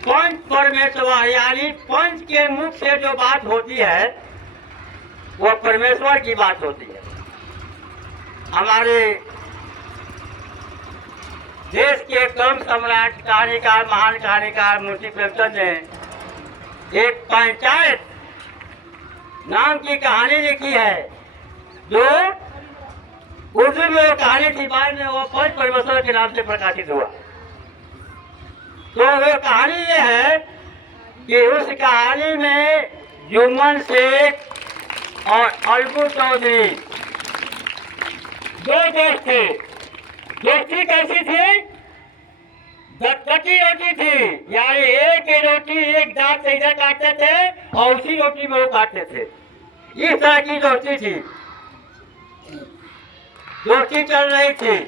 पंच परमेश्वर, यानी पंच के मुख से जो बात होती है वो परमेश्वर की बात होती है। हमारे देश के कर्म सम्राट कहानीकार, महान कहानीकार मुंशी प्रेमचंद ने एक पंचायत नाम की कहानी लिखी है, जो उर्दू में वो कहानी थी, बाद में वो पंच परमेश्वर के नाम से प्रकाशित हुआ। तो वो कहानी ये है कि उस कहानी में जुम्मन शेख और अलगू चौधरी दो दोस्त थे। दोस्ती कैसी थी? कटी रोटी थी, यानी एक ही रोटी एक दांत से इधर काटते थे और उसी रोटी में वो काटते थे। इस तरह की दोस्ती थी, दोस्ती चल रही थी।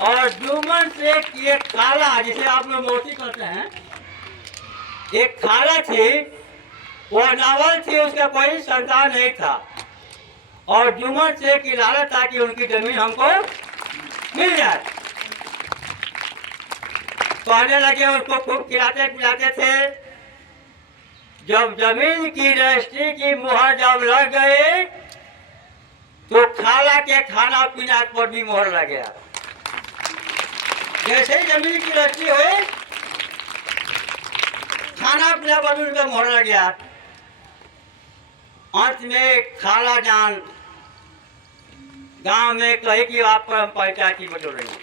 और जुम्मन शेख की एक खाला, जिसे आप लोग मोती कहते हैं, एक खाला थी, वो नावल थी, उसका कोई संतान नहीं था। और जुम्मन शेख की लालच था कि उनकी जमीन हमको मिल जाए। कहने लगे, उसको खूब खिलाते पिलाते थे। जब जमीन की रजिस्ट्री की मुहर जब लग गई तो खाला के खाना पीना पर भी मोहर लग गया। जैसे ही जमीन की रजिस्ट्री हुई, खाना पीना पर भी उनका मोहर लग गया। अंत में खाला जान गांव में कही कि आप पर हम पंचायती बटोर रहे हैं,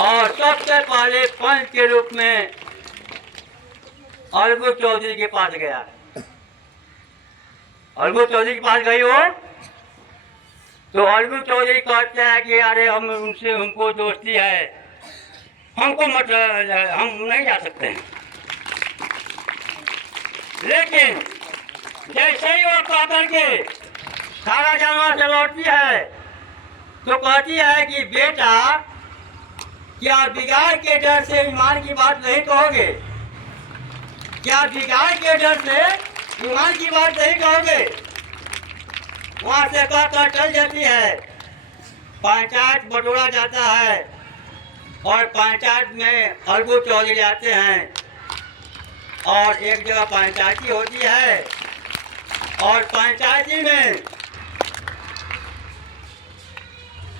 और सबसे पहले पंच के रूप में अलगू चौधरी के पास गया। अलगू चौधरी के पास गई हो तो अलगू चौधरी कहते हैं कि अरे हम उनसे, हमको दोस्ती है, हमको मत, हम नहीं जा सकते हैं। लेकिन जैसे ही वो कह करके खाला जानवर से लौटती है तो कहती है कि बेटा, क्या बिगाड़ के डर से ईमान की बात नहीं कहोगे? क्या बिगाड़ के डर से ईमान की बात नहीं कहोगे? वहां से कहकर चल जाती है। पंचायत बटोरा जाता है और पंचायत में अलगू चौधरी आते हैं और एक जगह पंचायती होती है। और पंचायती में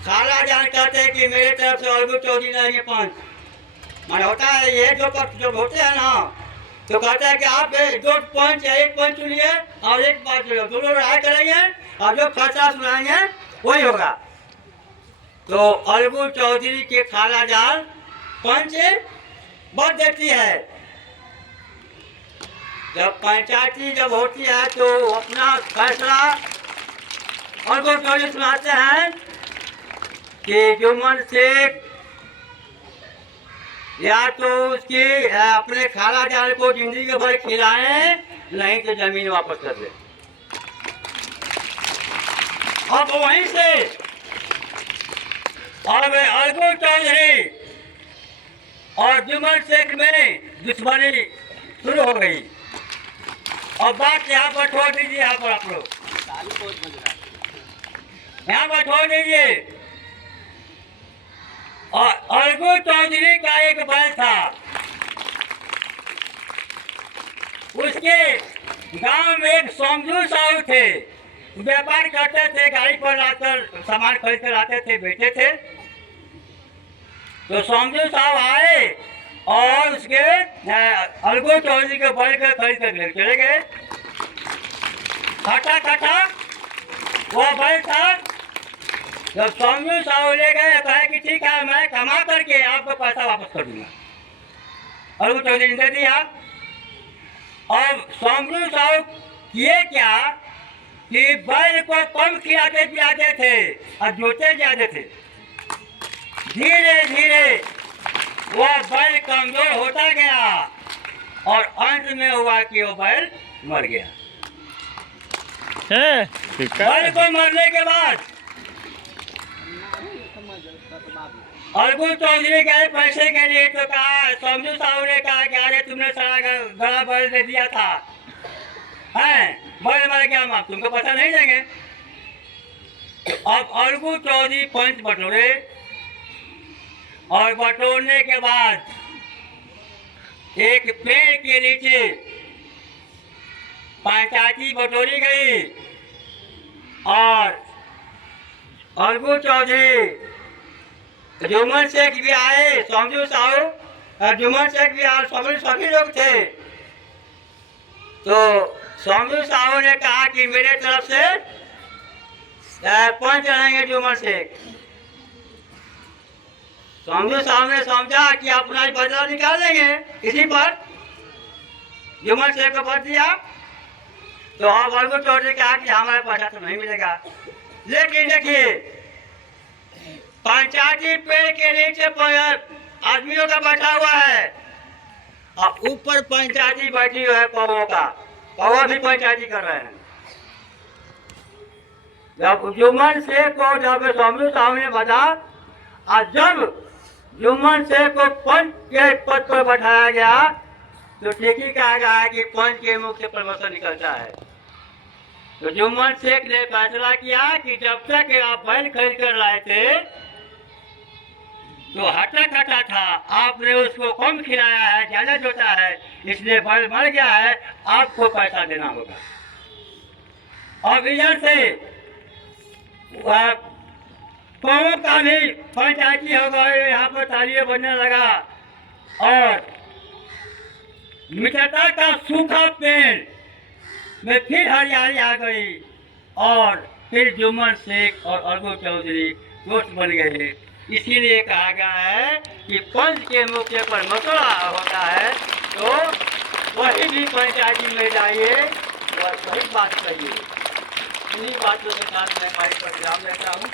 खाला जान कहते हैं कि मेरे तरफ से अलगू चौधरी नहीं पंच। मन होता है ये जो पक्ष जब होते हैं ना, तो कहता है कि आप दो पंच या एक पंच चुनिए और एक बात चुनिए, दोनों राय करेंगे और जो फैसला सुनाएंगे वही होगा। तो अलगू चौधरी के खाला जान पंच बन देती है। जब पंचायती जब होती है तो अपना फैसला अलगू चौधरी सुनाते हैं कि जुम्मन शेख या तो उसकी अपने खाला जान को जिंदगी के भर खिलाएं, नहीं तो जमीन वापस कर दे। अब वहीं से अब अलगू चौधरी और जुम्मन शेख में दुश्मनी शुरू हो गई। अब बात यहाँ पर छोड़ दीजिए, यहाँ पर आप लोग यहाँ पर छोड़ दीजिए। और अलगू चौधरी का एक बैल था, उसके गांव में एक समझू साहू थे, व्यापार करते थे, गाड़ी पर लाकर सामान खरीद कर लाते थे, बेचते थे। तो समझू साहब आए और उसके अलगू चौधरी के बैल के खरीद कर चले गए। खटा खटा वो बैल था। जब समझू साहू ले गए, कहे कि ठीक है, मैं कमा करके आपको पैसा वापस कर दूंगा। अलगू चौधरी ने दे दिया। अब समझू साहू किए क्या कि बैल को कम खिलाते पिलाते थे और जोते ज्यादा थे। धीरे धीरे वो बैल कमजोर होता गया और अंत में हुआ कि वो बैल मर गया। बैल को मरने के बाद अलगू चौधरी गए पैसे के लिए, तो कहा, समझू साहू ने कहा कि अरे तुमने सारा गला बैल दे दिया था, हैं बैल मर गया, हम तुमको पैसा नहीं देंगे। अब अलगू चौधरी पंच बटोरे और बटोरने के बाद एक पेड़ के नीचे पंचायती बटोरी गई और अलगू चौधरी, जुम्मन शेख भी आए, समझू साहू और जुम्मन शेख भी आए, सभी लोग थे। तो समझू साहू ने कहा कि मेरे तरफ से पंच चढ़ाएंगे जुम्मन शेख। समझू साहब ने समझा कि अपना ही बदला निकाल लेंगे इसी पर, जुम्मन शेख को पद दिया। तो अब अलगू चौधरी कहा कि हमारे पैसा तो नहीं मिलेगा, लेकिन देखिए पंचायती पेड़ के नीचे आदमियों का बैठा हुआ है और ऊपर पंचायती बैठी हुई है कौवों का, कौवा भी पंचायती कर रहे हैं। जब जुम्मन शेख को जब समझू साहब ने बता और जब जुम्मन शेख को पंच के पद पर बैठाया गया तो ठीक ही कहा गया है कि पंच के मुख से प्रमोशन निकलता है। तो जुम्मन शेख ने फैसला किया कि जब तक आप बैल खरीद कर लाए थे तो हटा कटा था, आपने उसको कम खिलाया है, ज्यादा जोता है, इसलिए बैल मर गया है, आपको पैसा देना होगा। और इधर से कौवों का भी पंचायती हो गए, यहाँ पर तालियां बनने लगा और मित्रता का सूखा पेड़ में फिर हरियाली आ गई और फिर जुम्मन शेख और अलगू चौधरी दोस्त बन गए। इसीलिए कहा गया है कि पंच के मुख पर मसला होता है तो वही भी पंचायती में जाइए और वही बात कहिए। इन्हीं बातों के साथ मैं माइक पर विराम लेता हूँ।